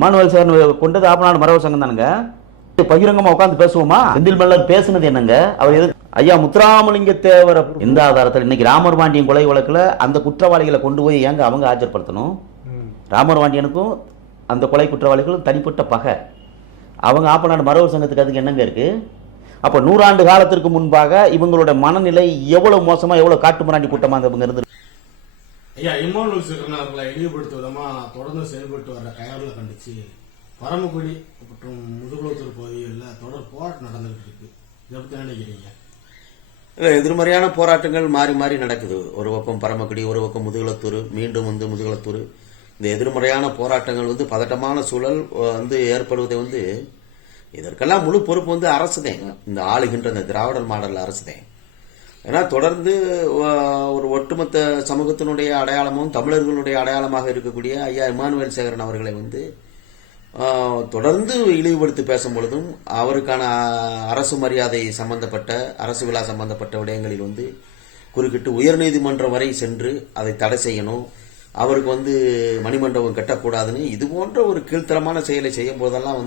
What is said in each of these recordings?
Manual sir கொண்டது ஆப்பநாடு மரவர் சங்கம் தானுங்க. பகிரங்கமா உட்காந்து பேசுவோமா? செந்தில் மல்லர் பேசுனது என்னங்க? அவர் எது ஐயா முத்துராமலிங்க தேவர எந்த ஆதாரத்தில் இன்னைக்கு ராமர் பாண்டியன் கொலை வழக்குல அந்த குற்றவாளிகளை கொண்டு போய் ஏங்க அவங்க ஆஜர்படுத்தணும்? ராமர் பாண்டியனுக்கும் அந்த கொலை குற்றவாளிகளும் தனிப்பட்ட பகை. அவங்க ஆப்பநாடு மரவர் சங்கத்துக்கு அதுக்கு என்னங்க இருக்கு? அப்ப 100 ஆண்டு காலத்திற்கு முன்பாக இவங்களோட மனநிலை எவ்வளவு மோசமா, எவ்வளவு காட்டு மிராண்டி கூட்டமா இவங்க இருந்து ஐயா இம்மானுவல் சேகரன் அவர்களை இழிவுபடுத்தும் விதமா தொடர்ந்து செயல்பட்டு வர கையாளர்களை கண்டிச்சு பரமக்குடி மற்றும் முதுகுளத்தூர் பகுதிகளில் தொடர் போராட்டம் நடந்துகிட்டு இருக்கு. இதை பத்தி நினைக்கிறீங்க? எதிர்மறையான போராட்டங்கள் மாறி மாறி நடக்குது. ஒரு பக்கம் பரமக்குடி, ஒரு பக்கம் முதுகுளத்தூர், மீண்டும் முதுகுளத்தூர். இந்த எதிர்மறையான போராட்டங்கள் பதட்டமான சூழல் ஏற்படுவதை இதற்கெல்லாம் முழு பொறுப்பு அரசு தான். இந்த ஆளுகின்ற இந்த திராவிடர் மாடல் அரசு தான். ஏன்னா தொடர்ந்து ஒரு ஒட்டுமொத்த சமூகத்தினுடைய அடையாளமும் தமிழர்களுடைய அடையாளமாக இருக்கக்கூடிய ஐயா இம்மானுவேல் சேகரன் அவர்களை தொடர்ந்து இழிவுபடுத்தி பேசும் பொழுதும் அவருக்கான அரசு மரியாதை சம்பந்தப்பட்ட அரசு விழா சம்பந்தப்பட்ட விடயங்களில் குறுக்கிட்டு உயர்நீதிமன்றம் வரை சென்று அதை தடை செய்யணும், அவருக்கு மணிமண்டபம் கட்டக்கூடாதுன்னு இது போன்ற ஒரு கீழ்த்தரமான செயலை செய்யும் போதெல்லாம்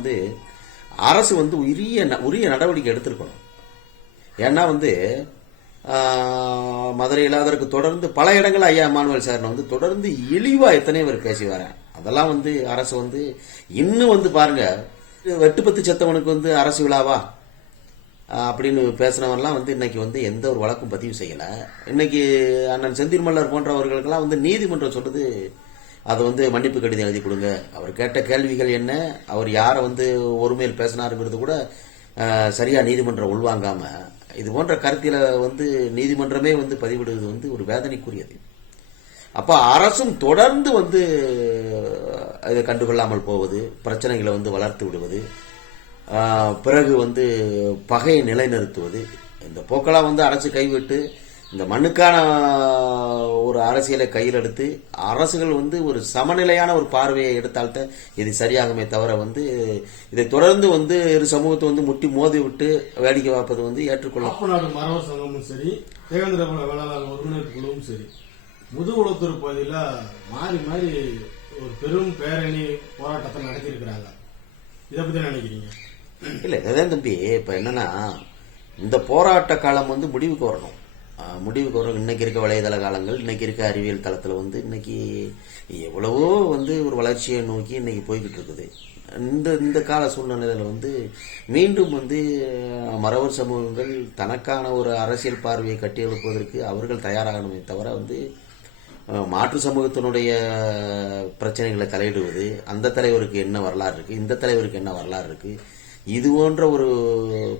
அரசு உரிய நடவடிக்கை எடுத்திருக்கணும். ஏன்னா மதுரையில் அதற்கு தொடர்ந்து பல இடங்கள் ஐயா இம்மானுவேல் சேகரன் தொடர்ந்து இழிவா எத்தனையோ பேர் பேசி வரேன். அதெல்லாம் அரசு இன்னும் பாருங்க, வெட்டுப்பத்து செத்தவனுக்கு அரசு விழாவா அப்படின்னு பேசினவன்லாம் இன்னைக்கு எந்த ஒரு வழக்கும் பதிவு செய்யல. இன்னைக்கு அண்ணன் செந்தில் மல்லர் போன்றவர்களுக்கெல்லாம் நீதிமன்றம் சொல்றது அது மன்னிப்பு கடிதம் எழுதி கொடுங்க, அவர் கேட்ட கேள்விகள் என்ன, அவர் யாரை ஒருமையில் பேசினாருங்கிறது கூட சரியா நீதிமன்றம் உள்வாங்காம இது போன்ற கருத்தில நீதிமன்றமே பதிவிடுவது ஒரு வேதனைக்குரியது. அப்ப அரசும் தொடர்ந்து இதை கண்டுகொள்ளாமல் போவது, பிரச்சனைகளை வளர்த்து விடுவது, பிறகு பகையை நிலைநிறுத்துவது, இந்த போக்கெல்லாம் அரசு கைவிட்டு இந்த மண்ணுக்கான ஒரு அரசியலை கையில் எடுத்து அரசுகள் ஒரு சமநிலையான ஒரு பார்வையை எடுத்தால்தான் இது சரியாகுமே தவிர இதை தொடர்ந்து இரு சமூகத்தை முட்டி மோதி விட்டு வேடிக்கை பார்ப்பது ஏற்றுக்கொள்ள ஆப்பநாடு மரவர் சங்கமும் சரி, தேவேந்திர குல வேளாளர் ஒருங்கிணைப்பு குழுவும் சரி, முதுகுளத்தூர் பகுதியில மாறி மாறி ஒரு பெரும் பேரணி போராட்டத்தை நடத்தியிருக்கிறாங்க. இதை பத்தி நினைக்கிறீங்க? இல்ல இதான் தம்பி, இப்ப என்னன்னா இந்த போராட்ட காலம் முடிவுக்கு வரணும். முடிவுக்கு வரும். இன்னைக்கு இருக்க வலைதள காலங்கள், இன்னைக்கு இருக்க அறிவியல் தளத்துல இன்னைக்கு எவ்வளவோ ஒரு வளர்ச்சியை நோக்கி இன்னைக்கு போய்கிட்டு இருக்குது. இந்த கால சூழ்நிலையில மீண்டும் மறவர் சமூகங்கள் தனக்கான ஒரு அரசியல் பார்வையை கட்டியெழுப்பதற்கு அவர்கள் தயாராகணுமே தவிர மாற்று சமூகத்தினுடைய பிரச்சனைகளை தலையிடுவது, அந்த தலைவருக்கு என்ன வரலாறு இருக்கு, இந்த தலைவருக்கு என்ன வரலாறு இருக்கு, இது போன்ற ஒரு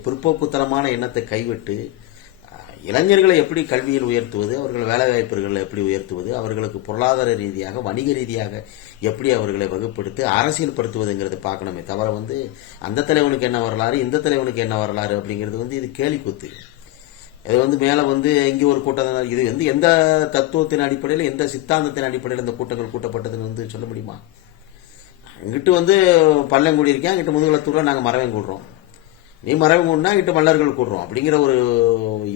பிற்போக்குத்தனமான எண்ணத்தை கைவிட்டு இளைஞர்களை எப்படி கல்வியில் உயர்த்துவது, அவர்கள் வேலை வாய்ப்புகளை எப்படி உயர்த்துவது, அவர்களுக்கு பொருளாதார ரீதியாக வணிக ரீதியாக எப்படி அவர்களை வகுப்படுத்தி அரசியல் படுத்துவதுங்கிறது பார்க்கணுமே தவிர அந்த தலைவனுக்கு என்ன வரலாறு, இந்த தலைவனுக்கு என்ன வரலாறு அப்படிங்கிறது இது கேலி கூத்து. இது மேல இங்க ஒரு கூட்டம், இது எந்த தத்துவத்தின் அடிப்படையில், எந்த சித்தாந்தத்தின் அடிப்படையில் இந்த கூட்டங்கள் கூட்டப்பட்டதுன்னு சொல்ல முடியுமா? அங்கிட்டு பள்ளங்குடி இருக்கேன், அங்கிட்டு முதுகுளத்தூர்ல நாங்க மரவன் கூடுறோம், நீ மரவன் கூடனா இங்கிட்டு மல்லர்கள் கூடுறோம் அப்படிங்கிற ஒரு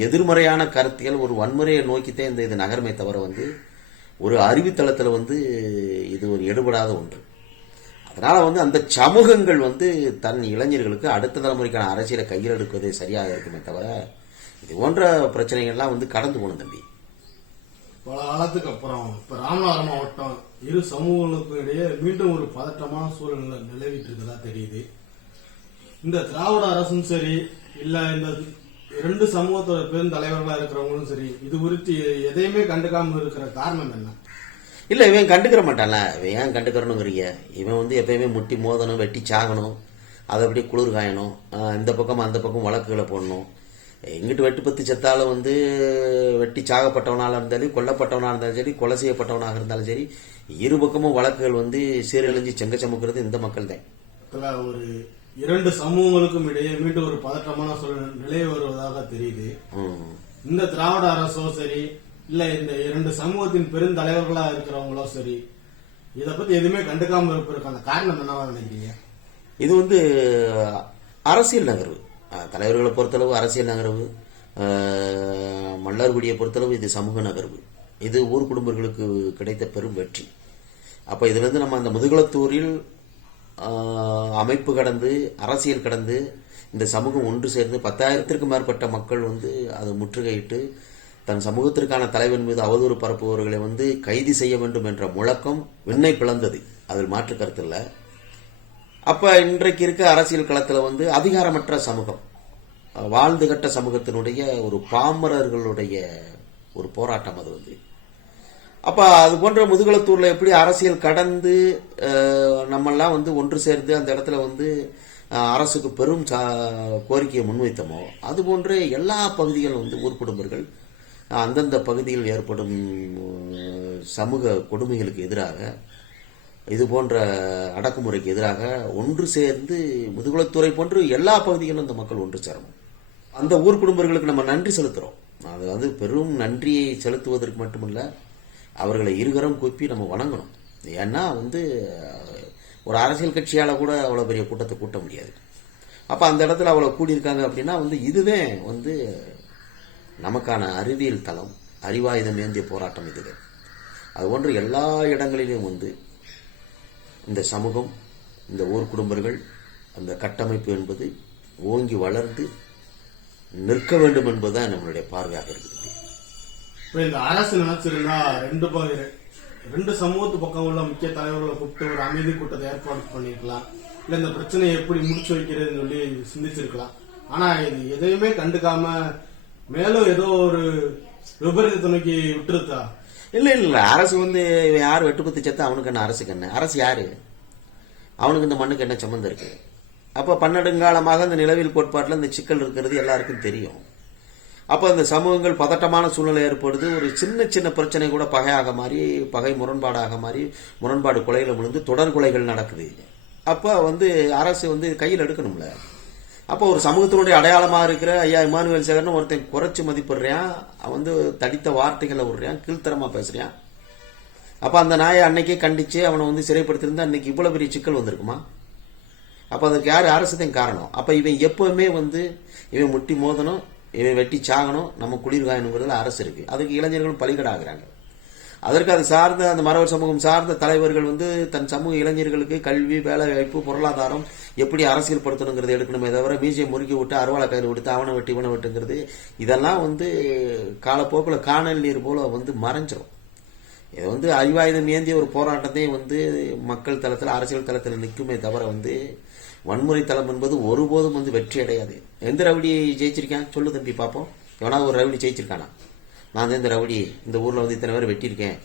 எதிர்மறையான கருத்தியல், ஒரு வன்முறையை நோக்கித்தான் இது நகரமே தவிர ஒரு அறிவுத்தளத்துல இது ஒரு எடுபடாத ஒன்று. அதனால அந்த சமூகங்கள் தன் இளைஞர்களுக்கு அடுத்த தலைமுறைக்கான அரசியலை கையில் எடுக்குவதே சரியாக இருக்குமே தவிர இது போன்ற பிரச்சனைகள்லாம் கடந்து போகணும் தம்பி. பல காலத்துக்கு அப்புறம் இப்ப ராமநாதபுரம் மாவட்டம் இரு சமூகங்களுக்கு இடையே மீண்டும் ஒரு பதட்டமான சூழ்நிலை நிலவிட்டு இருக்கதா தெரியுது. இந்த திராவிட அரசும் சரி, இல்ல இந்த இரண்டு சமூகத்தோட பெருந்தலைவர்களா இருக்கிறவங்களும் சரி, இது குறித்து எதையுமே கண்டுக்காம இருக்கிற காரணம் என்ன? இல்ல இவன் கண்டுக்கிற மாட்டான்ல, இவன் ஏன் கண்டுக்கிறனுங்கிறீங்க? இவன் எப்பயுமே முட்டி மோதணும், வெட்டி சாகணும், அதை அப்படியே குளிர் காயணும், இந்த பக்கம் அந்த பக்கம் வழக்குகளை போடணும். எங்கிட்டு வெட்டுப்பத்து செத்தாலும் வெட்டி சாகப்பட்டவனாக இருந்தாலும், கொல்லப்பட்டவனாக இருந்தாலும் சரி, கொலை செய்யப்பட்டவனாக இருந்தாலும் சரி, இரு பக்கமும் வழக்குகள் சீரழிஞ்சு செங்க சமுக்கிறது இந்த மக்கள் தான். ஒரு இரண்டு சமூகங்களுக்கும் இடையே மீண்டும் ஒரு பதற்றமான நிலை வருவதாக தெரியுது. இந்த திராவிட அரசோ சரி, இல்ல இந்த இரண்டு சமூகத்தின் பெருந்தலைவர்களா இருக்கிறவங்களோ சரி, இத பத்தி எதுவுமே கண்டுக்காம இருப்பதற்கான காரணம் என்னவா நினைக்கிறீங்க? இது அரசியல் நகர்வு. தலைவர்களை பொறுத்தளவு அரசியல் நகர்வு, மல்லர்குடியை பொறுத்தளவு இது சமூக நகர்வு. இது ஊர் குடும்பங்களுக்கு கிடைத்த பெரும் வெற்றி. அப்ப இதுல நம்ம அந்த முதுகுளத்தூரில் அமைப்பு கடந்து அரசியல் கடந்து இந்த சமூகம் ஒன்று சேர்ந்து 10,000த்திற்கும் மேற்பட்ட மக்கள் வந்து அதை முற்றுகையிட்டு தன் சமூகத்திற்கான தலைவன் மீது அவதூறு பரப்புபவர்களை வந்து கைது செய்ய வேண்டும் என்ற முழக்கம் விண்ணை பிளந்தது. அதில் மாற்று கருத்து இல்லை. அப்ப இன்றைக்கு இருக்க அரசியல் களத்தில் வந்து அதிகாரமற்ற சமூகம், வாழ்ந்து கட்ட சமூகத்தினுடைய ஒரு பாமரர்களுடைய ஒரு போராட்டம் அது வந்து. அப்ப அது போன்ற முதுகுளத்தூர்ல எப்படி அரசியல் கடந்து நம்மெல்லாம் வந்து ஒன்று சேர்ந்து அந்த இடத்துல வந்து அரசுக்கு பெரும் கோரிக்கையை முன்வைத்தோமோ அது போன்ற எல்லா பகுதிகளும் வந்து ஊர் குடும்பங்கள் அந்தந்த பகுதியில் ஏற்படும் சமூக கொடுமைகளுக்கு எதிராக, இது போன்ற அடக்குமுறைக்கு எதிராக ஒன்று சேர்ந்து முதுகுளத்தூரை போன்று எல்லா பகுதிகளும் இந்த மக்கள் ஒன்று சேரணும். அந்த ஊர் குடும்பங்களுக்கு நம்ம நன்றி செலுத்துறோம். அது வந்து பெரும் நன்றியை செலுத்துவதற்கு மட்டுமல்ல, அவர்களை இருகரம் கூப்பி நம்ம வணங்கணும். ஏன்னா வந்து ஒரு அரசியல் கட்சியால கூட அவ்வளவு பெரிய கூட்டத்தை கூட்ட முடியாது. அப்ப அந்த இடத்துல அவ்வளவு கூடியிருக்காங்க அப்படின்னா வந்து இதுவே வந்து நமக்கான அறிவியல் தளம், அறிவாயுதம் ஏந்திய போராட்டம் இதுவே. அது போன்று எல்லா இடங்களிலும் வந்து இந்த சமூகம், இந்த ஊர் குடும்பங்கள், அந்த கட்டமைப்பு என்பது ஓங்கி வளர்ந்து நிற்க வேண்டும் என்பதுதான் நம்மளுடைய பார்வையாக இருக்குது. இப்ப இந்த அரசு நினைச்சிருந்தா ரெண்டு சமூகத்து பக்கம் உள்ள முக்கிய தலைவர்களை கூப்பிட்டு ஒரு அமைதி கூட்டத்தை ஏற்பாடு பண்ணிருக்கலாம், இல்ல இந்த பிரச்சனையை எப்படி முடிச்சு வைக்கிறதுன்னு சொல்லி சிந்திச்சிருக்கலாம். ஆனா இது எதையுமே கண்டுக்காம மேலும் ஏதோ ஒரு விபரீத துணைக்கு விட்டுருத்தா? இல்ல அரசு வந்து யார் வெட்டு குத்து செத்தா அவனுக்கு என்ன, அரசுக்கு என்ன? அரசு யாரு? அவனுக்கு இந்த மண்ணுக்கு என்ன சம்பந்தம் இருக்கு? அப்ப பன்னெடுங்காலமாக இந்த நிலவியல் கோட்பாட்டில் இந்த சிக்கல் இருக்கிறது எல்லாருக்கும் தெரியும். அப்ப இந்த சமூகங்கள் பதட்டமான சூழ்நிலை ஏற்படுது. ஒரு சின்ன சின்ன பிரச்சனை கூட பகையாக மாறி, பகை முரண்பாடாக மாறி, முரண்பாடு கொலைகளை விழுந்து தொடர் கொலைகள் நடக்குது. அப்ப வந்து அரசு வந்து கையில் எடுக்கணும்ல. அப்போ ஒரு சமூகத்தினுடைய அடையாளமாக இருக்கிற ஐயா இமானுவேல் சேகர்னு ஒருத்தன் குறைச்சு மதிப்பிடுறான், அவன் வந்து தடித்த வார்த்தைகளை விடுறான், கீழ்த்தரமா பேசுறான். அப்ப அந்த நாயை அன்னைக்கே கண்டிச்சு அவனை வந்து சிறைப்படுத்திருந்தா அன்னைக்கு இவ்வளவு பெரிய சிக்கல் வந்திருக்குமா? அப்ப அதுக்கு யாரு? அரசுதான் காரணம். அப்ப இவன் எப்பவுமே வந்து இவன் முட்டி மோதணும், இவன் வெட்டி சாகணும், நம்ம குளிர் காயணுங்கிறதுல அரசு இருக்கு. அதுக்கு இளைஞர்களும் பலிகடாகிறாங்க. அதற்கு அது சார்ந்த அந்த மறவர் சமூகம் சார்ந்த தலைவர்கள் வந்து தன் சமூக இளைஞர்களுக்கு கல்வி, வேலை வாய்ப்பு, பொருளாதாரம் எப்படி அரசியல் படுத்தணுங்கிறது எடுக்கணுமே தவிர மீசையை முறுக்கி விட்டு அருவாளை கையில் விடுத்து அவனை வெட்டி இவனை வெட்டுங்கிறது இதெல்லாம் வந்து காலப்போக்கில் காணல் நீர் போல வந்து மறைஞ்சிரும். இதை வந்து அறிவாயுதம் ஏந்திய ஒரு போராட்டத்தை வந்து மக்கள் தளத்தில் அரசியல் தளத்தில் நிற்குமே தவிர வந்து வன்முறை தளம் என்பது ஒருபோதும் வந்து வெற்றி அடையாது. எந்த ரவுடி ஜெயிச்சிருக்கேன் சொல்லு தம்பி பார்ப்போம். எவனா ஒரு ரவுடி ஜெயிச்சிருக்கானா? நான் வந்து இந்த ரவுடி இந்த ஊர்ல வந்து இத்தனை பேர் வெட்டியிருக்கேன்,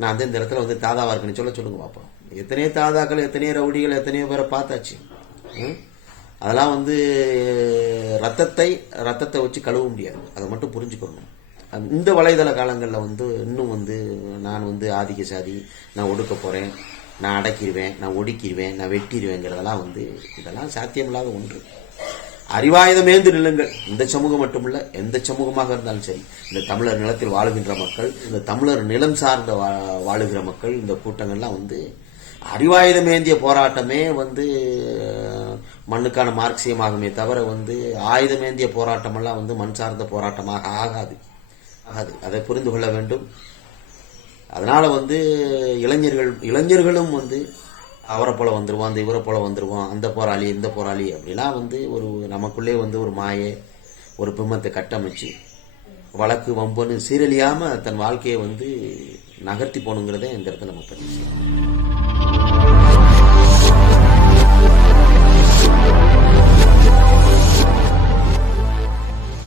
நான் வந்து இந்த இடத்துல வந்து தாதாவா இருக்குன்னு சொல்லுங்க பார்ப்போம். எத்தனையோ தாதாக்கள், எத்தனையோ ரவுடிகள், எத்தனையோ பேரை பார்த்தாச்சு. அதெல்லாம் வந்து ரத்தத்தை வச்சு கழுவ முடியாது. அதை மட்டும் புரிஞ்சுக்கணும். இந்த வலைதள காலங்களில் வந்து இன்னும் வந்து நான் வந்து ஆதிக்க சாதி, நான் ஒடுக்க போறேன், நான் அடக்கிடுவேன், நான் ஒடுக்கிடுவேன், நான் வெட்டிடுவேங்கிறதெல்லாம் வந்து இதெல்லாம் சாத்தியமில்லாத ஒன்று. அறிவாயுதம் ஏந்து நிலங்கள். இந்த சமூகம் மட்டுமல்ல, எந்த சமூகமாக இருந்தாலும் சரி, இந்த தமிழர் நிலத்தில் வாழுகின்ற மக்கள், இந்த தமிழர் நிலம் சார்ந்த வாழுகிற மக்கள், இந்த கூட்டங்கள்லாம் வந்து அறிவாயுதம் ஏந்திய போராட்டமே வந்து மண்ணுக்கான மார்க்சியமாகுமே தவிர வந்து ஆயுதம் ஏந்திய போராட்டமெல்லாம் வந்து மண் சார்ந்த போராட்டமாக ஆகாது. அதை புரிந்து கொள்ள வேண்டும். அதனால வந்து இளைஞர்களும் வந்து அவரை போல வந்துருவான், அந்த இவரை போல வந்துருவான், அந்த போராளி இந்த போராளி அப்படிலாம் வந்து ஒரு நமக்குள்ளே வந்து ஒரு மாயை, ஒரு பிம்பத்தை கட்டமைச்சு வழக்கு வம்புன்னு சீரழியாம தன் வாழ்க்கையை வந்து நகர்த்தி போகணுங்கிறதே இந்த இடத்துல நம்ம பதிவு செய்யணும்.